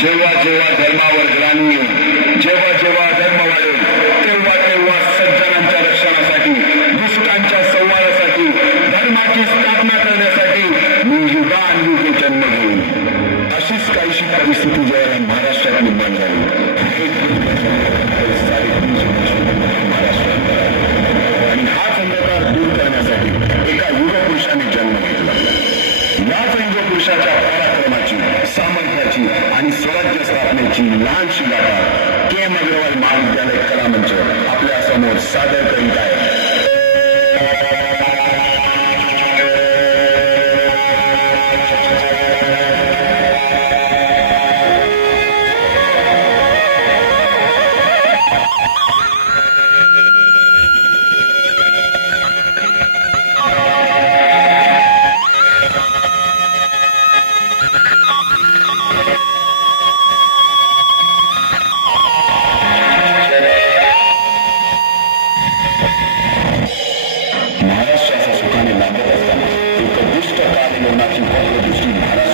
જેવા જેવા ધર્માવર ગ્રામીણ राज्य स्थापनेची लहानशी गाथा के एम अग्रवाल महाविद्यालय कला मंच आपल्यासमोर सादर करीत आहे. の街ホストとしての話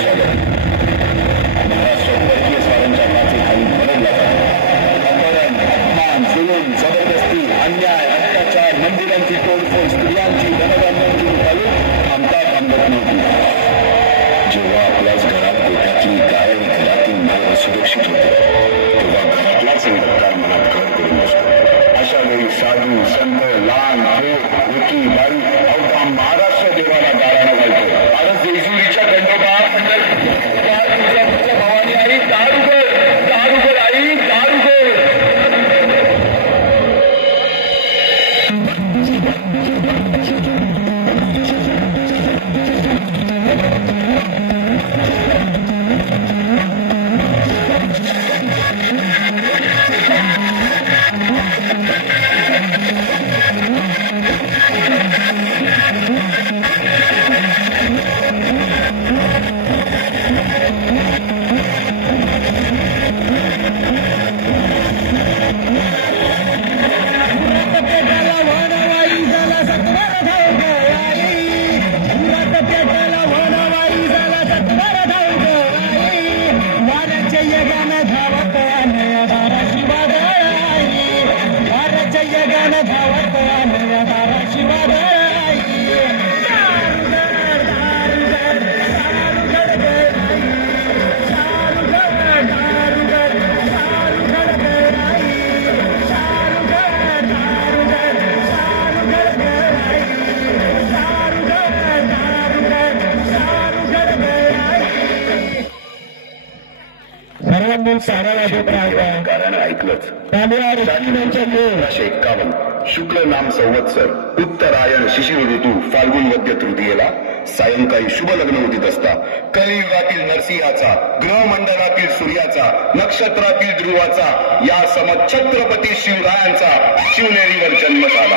सारा वाजत कारण ऐकलंच. त्यामुळे एक्कावन्न. शुक्ल नाम संवत्सर. उत्तरायण शिशिर ऋतू फाल्गुन मध्य तृतीयेला. सायंकाळी शुभ लग्न उदित असता. कलियुगातील नरसिंहाचा ग्रहमंडलातील सूर्याचा नक्षत्रातील ध्रुवाचा या सम छत्रपती शिवरायांचा शिवनेरीवर जन्म झाला.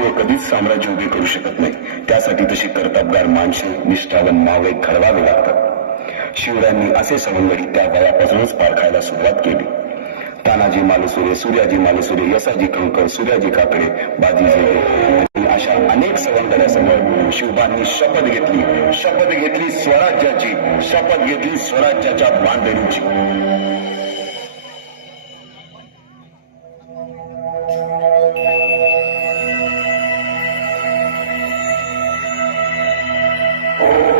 एकटे कधीच साम्राज्य उभे करू शकत नाही. त्यासाठी तशी कर्तबगार माणसे निष्ठावन मावळे घडवावे लागतात. शिवरायांनी असे सवंगडी त्या वयापासूनच पारखायला सुरुवात केली. तानाजी मालुसुरे सूर्याजी मालुसुरे यसाजी कंकर सूर्याजी काकडे बाजी अशा अनेक सवंगड्यासमोर शिवबांनी शपथ घेतली. शपथ घेतली स्वराज्याची. शपथ घेतली स्वराज्याच्या बांधणीची. Oh.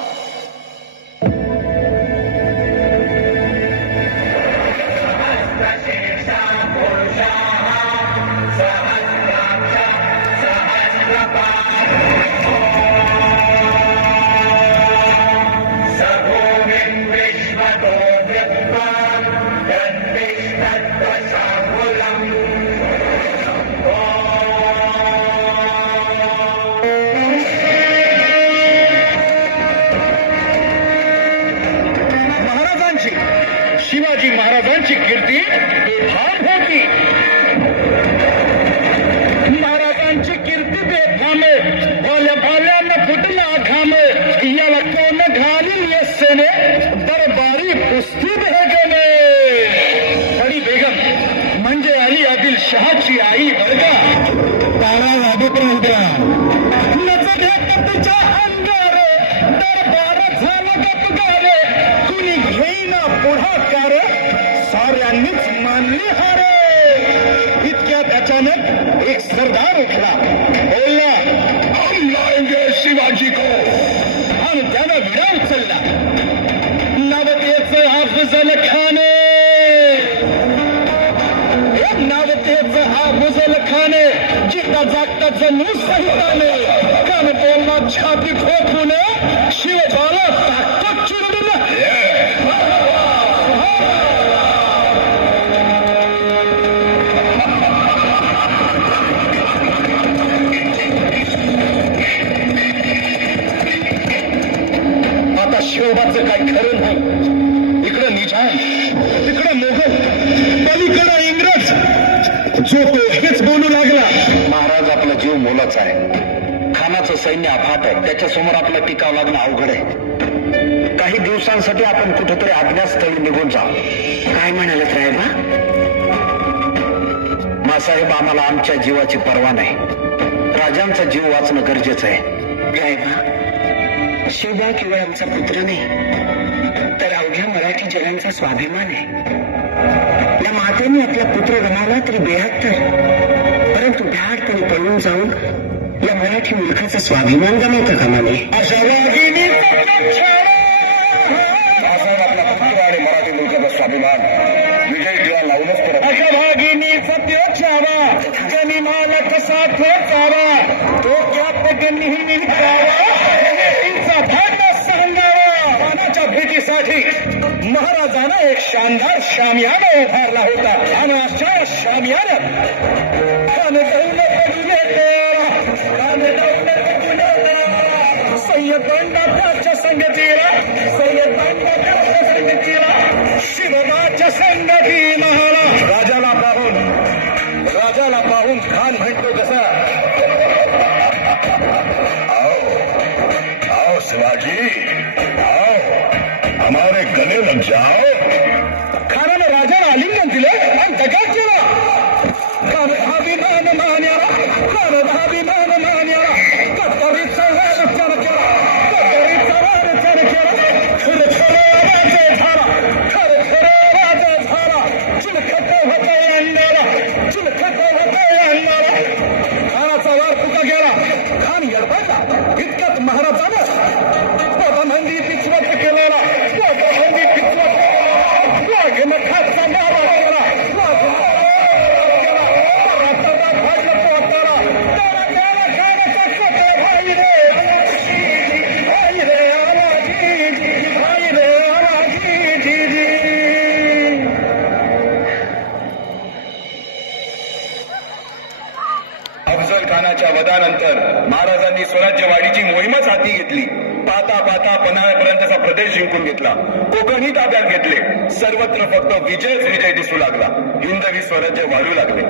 नाही बरं का? तारा वाजूपर्यंत नजर येत अंगार दरबार झाला गपगार कुणी घेईना पुढाकार. साऱ्यांनीच मानली हार. इतक्यात अचानक एक सरदार उठला. बोलला हम लाएंगे शिवाजी को. आणि त्यानं विडा उचलला. नवतेच अफजल खाने नावतेच अफजल खाने जिता जागता जणू सहिताने रणतोलना छाती खोकून शिवबाला ताकद चिरडून आता सैन्य अफाट आहे. त्याच्यासमोर आपला टिकाव लागणं अवघड आहे. काही दिवसांसाठी आपण कुठेतरी अज्ञातस्थळी निघून जा. काय म्हणालात रायबा? मासाहेब आम्हाला आमच्या जीवाची पर्वा नाही. राजांचा जीव वाचणं गरजेचं आहे. रायबा शिवबा केवळ आमचा पुत्र नाही तर अवघ्या मराठी जनांचा स्वाभिमान आहे. या मातेने आपला पुत्र गमावला तरी बेहत्तर. परंतु भ्याडपणे पळून जाऊन या मराठी मुलखाचा स्वाभिमान गमावता कामा नये. आपला पुत्र आणि मराठी मुलखाचा स्वाभिमान. विजय टिळा लावूनच अशा ठोचावा तो भांडा सांगावा. भेटीसाठी महाराजानं एक शानदार शामियाना उभारला होता. आणि अशा शामियान्यात അസംഘടീമഹള मोहीमच हाती घेतली. पाता पाता पन्हाळ्यापर्यंतचा प्रदेश जिंकून घेतला. कोकणही ताब्यात घेतले. सर्वत्र फक्त विजयच विजय दिसू लागला. हिंदवी स्वराज्य वाढू लागले.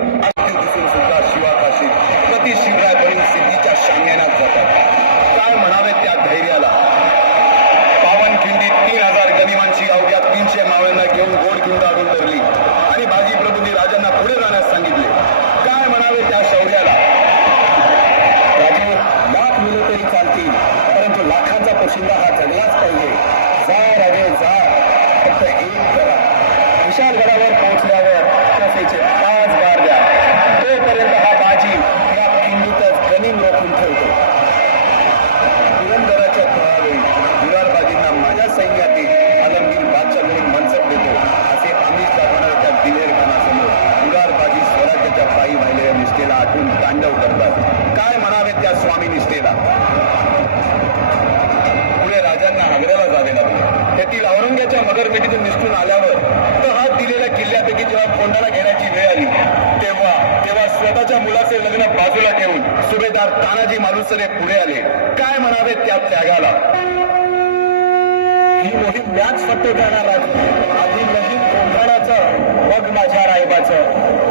करतात काय म्हणावे त्या स्वामी निष्ठेला? पुढे राजांना आग्र्याला जावे लागले. त्यातील औरंग्याच्या मगरपेटीतून निसटून आल्यावर हात दिलेल्या किल्ल्यापैकी जेव्हा कोंडाला घेण्याची वेळ आली तेव्हा तेव्हा स्वतःच्या मुलाचे लग्न बाजूला ठेवून सुभेदार तानाजी मालुसरे पुढे आले. काय म्हणावे त्या त्यागाला? ही मोहीम व्याज फक्त करणार आधी लगीन कोंढाण्याचं मग माझ्या रायबाचं.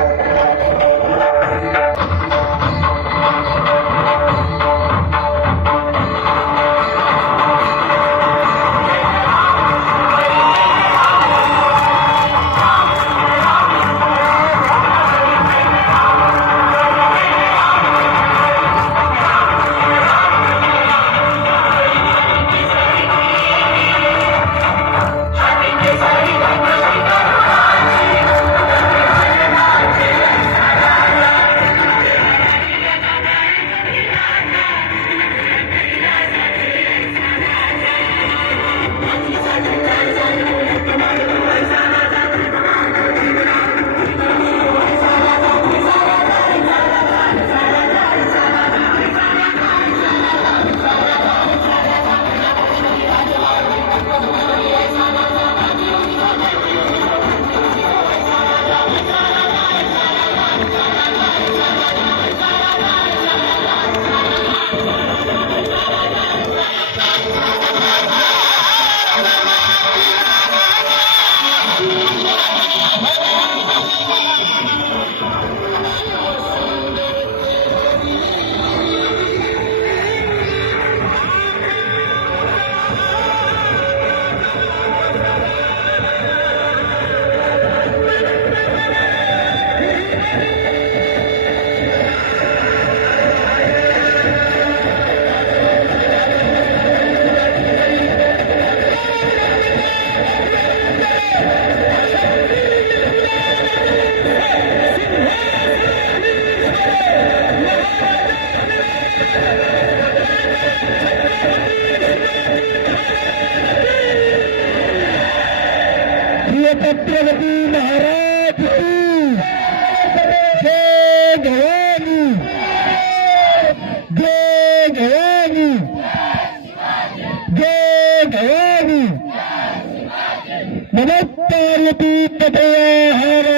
यती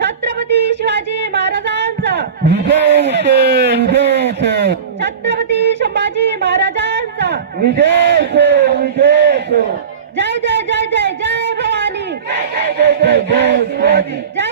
छत्रपती शिवाजी महाराजांचा विजय विजय छत्रपती संभाजी महाराजांचा विजय विजय जय जय जय जय जय भवानी जय जय जय शिवाजी जय जय जय